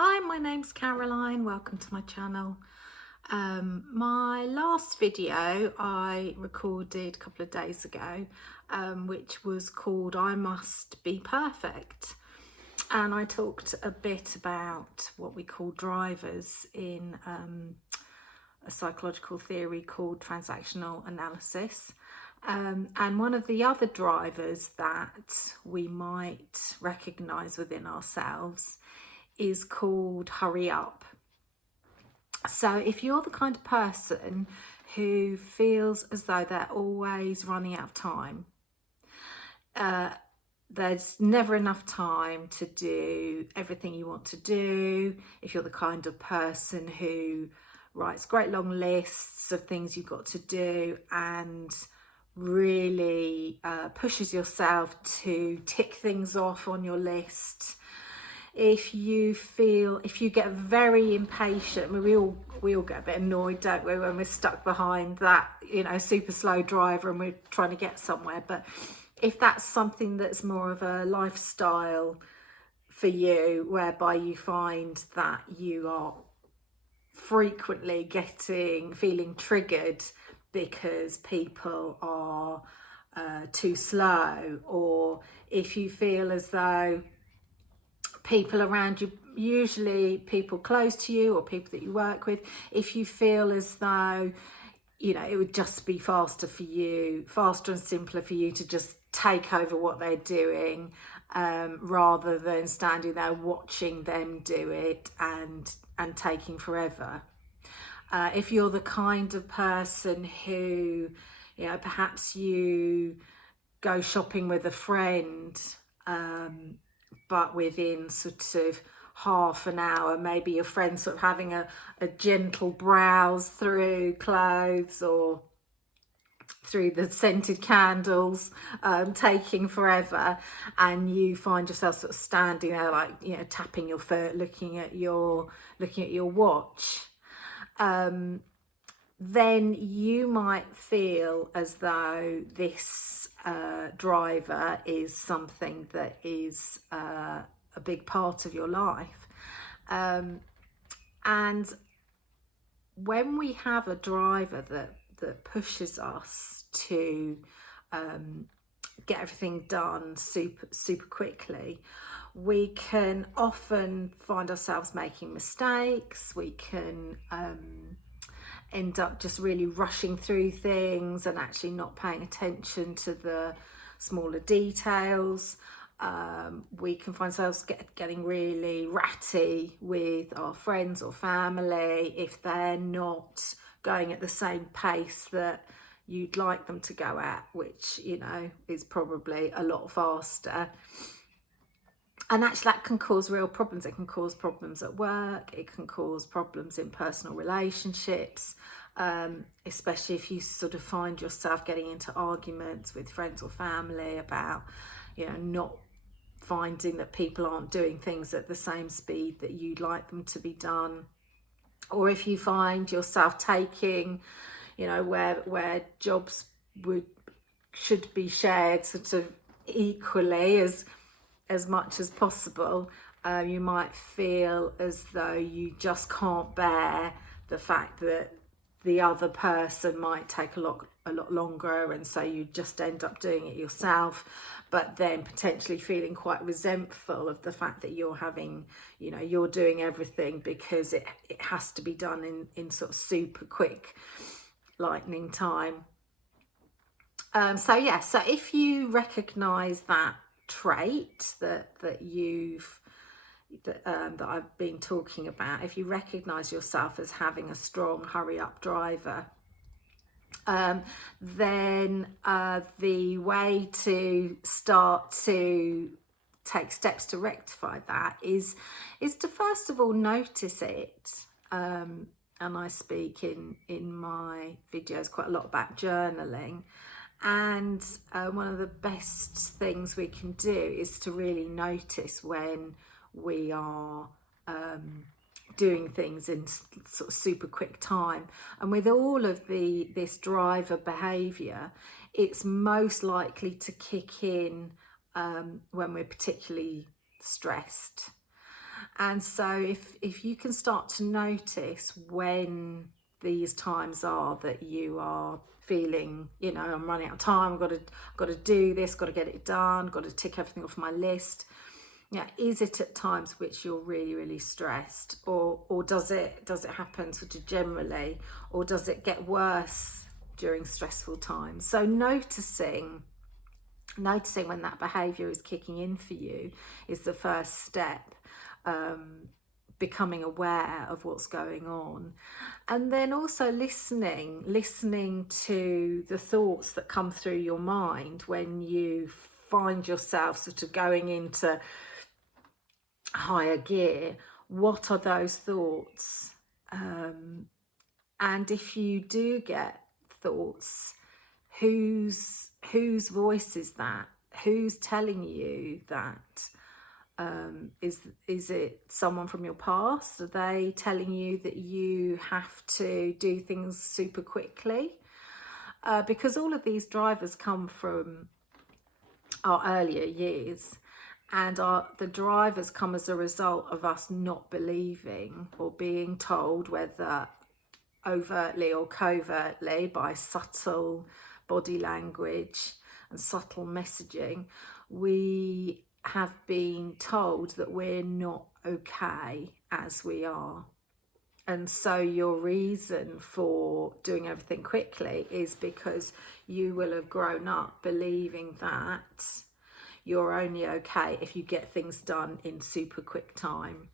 Hi, my name's Caroline. Welcome to my channel. My last video I recorded a couple of days ago, which was called I Must Be Perfect. And I talked a bit about what we call drivers in a psychological theory called transactional analysis. And one of the other drivers that we might recognize within ourselves is called hurry up. So if you're the kind of person who feels as though they're always running out of time, there's never enough time to do everything you want to do, if you're the kind of person who writes great long lists of things you've got to do and really pushes yourself to tick things off on your list, if you get very impatient, I mean, we all get a bit annoyed, don't we, when we're stuck behind that, super slow driver and we're trying to get somewhere. But if that's something that's more of a lifestyle for you, whereby you find that you are frequently feeling triggered because people are too slow, or if you feel as though people around you, usually people close to you or people that you work with, if you feel as though it would just be faster and simpler for you to just take over what they're doing, rather than standing there watching them do it and taking forever. If you're the kind of person who, perhaps you go shopping with a friend, but within sort of half an hour, maybe your friend's sort of having a gentle browse through clothes or through the scented candles, taking forever, and you find yourself sort of standing there, like, tapping your foot, looking at your watch. Then you might feel as though this driver is something that is a big part of your life. And when we have a driver that pushes us to get everything done super quickly, we can often find ourselves making mistakes. We can end up just really rushing through things and actually not paying attention to the smaller details. We can find ourselves getting really ratty with our friends or family if they're not going at the same pace that you'd like them to go at, which is probably a lot faster. And actually that can cause real problems. It can cause problems at work, it can cause problems in personal relationships, especially if you sort of find yourself getting into arguments with friends or family about, not finding that people aren't doing things at the same speed that you'd like them to be done. Or if you find yourself taking, where jobs should be shared sort of equally as much as possible, you might feel as though you just can't bear the fact that the other person might take a lot longer, and so you just end up doing it yourself, but then potentially feeling quite resentful of the fact that you're doing everything because it has to be done in sort of super quick lightning time. So if you recognize that trait that I've been talking about, if you recognize yourself as having a strong hurry up driver, then the way to start to take steps to rectify that is to first of all notice it. And I speak in my videos quite a lot about journaling. And one of the best things we can do is to really notice when we are doing things in sort of super quick time. And with all of this driver behaviour, it's most likely to kick in when we're particularly stressed. And so if you can start to notice when these times are that you are feeling, you know, I'm running out of time, got to do this, got to get it done, got to tick everything off my list. Yeah, is it at times which you're really, really stressed, or does it happen sort of generally, or does it get worse during stressful times? So noticing when that behavior is kicking in for you is the first step. Becoming aware of what's going on, and then also listening to the thoughts that come through your mind when you find yourself sort of going into higher gear. What are those thoughts? And if you do get thoughts, whose voice is that? Who's telling you that? Is it someone from your past? Are they telling you that you have to do things super quickly? Because all of these drivers come from our earlier years, and the drivers come as a result of us not believing or being told, whether overtly or covertly, by subtle body language and subtle messaging, we have been told that we're not okay as we are. And so your reason for doing everything quickly is because you will have grown up believing that you're only okay if you get things done in super quick time.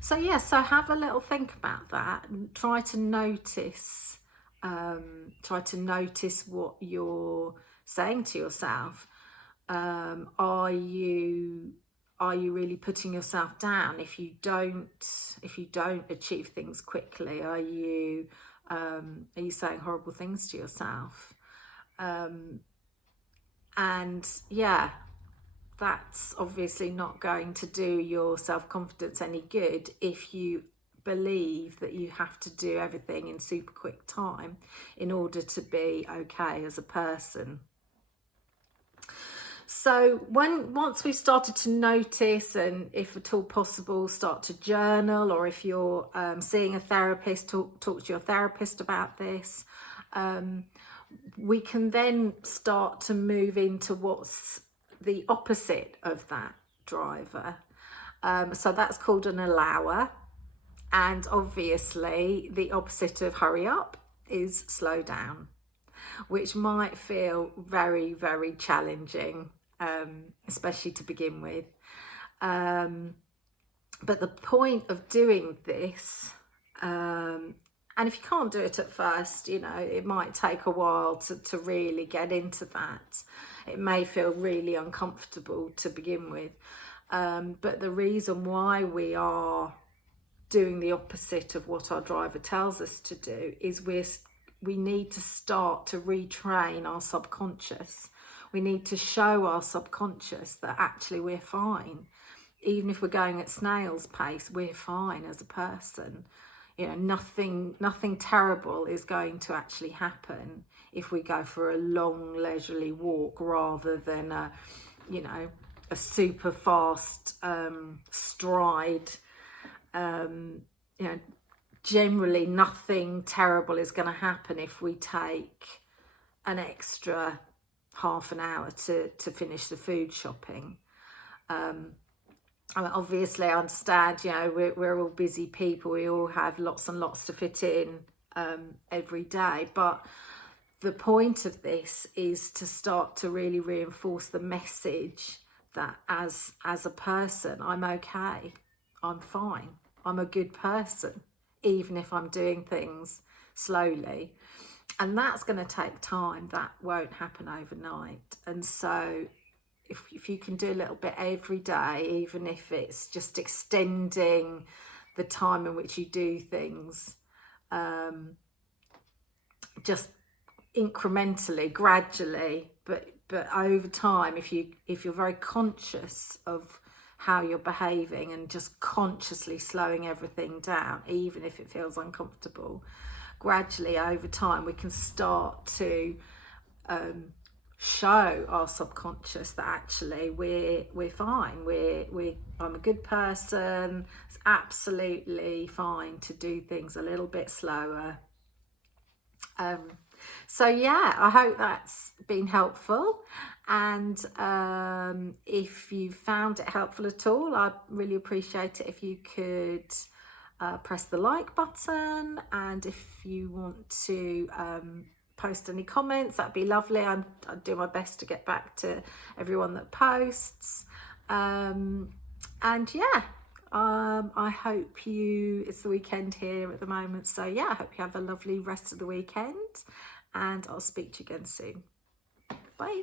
So have a little think about that and try to notice what you're saying to yourself. Are you really putting yourself down if you don't achieve things quickly? Are you saying horrible things to yourself? And yeah, that's obviously not going to do your self-confidence any good if you believe that you have to do everything in super quick time in order to be okay as a person. So once we've started to notice, and if at all possible, start to journal, or if you're seeing a therapist, talk to your therapist about this, we can then start to move into what's the opposite of that driver. So that's called an allower. And obviously the opposite of hurry up is slow down, which might feel very, very challenging, especially to begin with. But the point of doing this, and if you can't do it at first, you know, it might take a while to really get into that. It may feel really uncomfortable to begin with. But the reason why we are doing the opposite of what our driver tells us to do is we need to start to retrain our subconscious. We need to show our subconscious that actually we're fine. Even if we're going at snail's pace, we're fine as a person. You know, nothing terrible is going to actually happen if we go for a long leisurely walk rather than a super fast stride. Generally nothing terrible is going to happen if we take an extra half an hour to finish the food shopping. I mean, obviously I understand, you know, we're all busy people, we all have lots and lots to fit in every day, but the point of this is to start to really reinforce the message that as a person, I'm okay, I'm fine, I'm a good person, even if I'm doing things slowly. And that's going to take time. That won't happen overnight. And so if you can do a little bit every day, even if it's just extending the time in which you do things, just incrementally, gradually, but over time, if you're very conscious of how you're behaving and just consciously slowing everything down, even if it feels uncomfortable, gradually over time we can start to show our subconscious that actually we're fine. I'm a good person. It's absolutely fine to do things a little bit slower. So yeah, I hope that's been helpful, and if you found it helpful at all, I'd really appreciate it if you could press the like button, and if you want to post any comments, that'd be lovely. I'd do my best to get back to everyone that posts, and yeah, I hope it's the weekend here at the moment, so yeah, I hope you have a lovely rest of the weekend, and I'll speak to you again soon. Bye.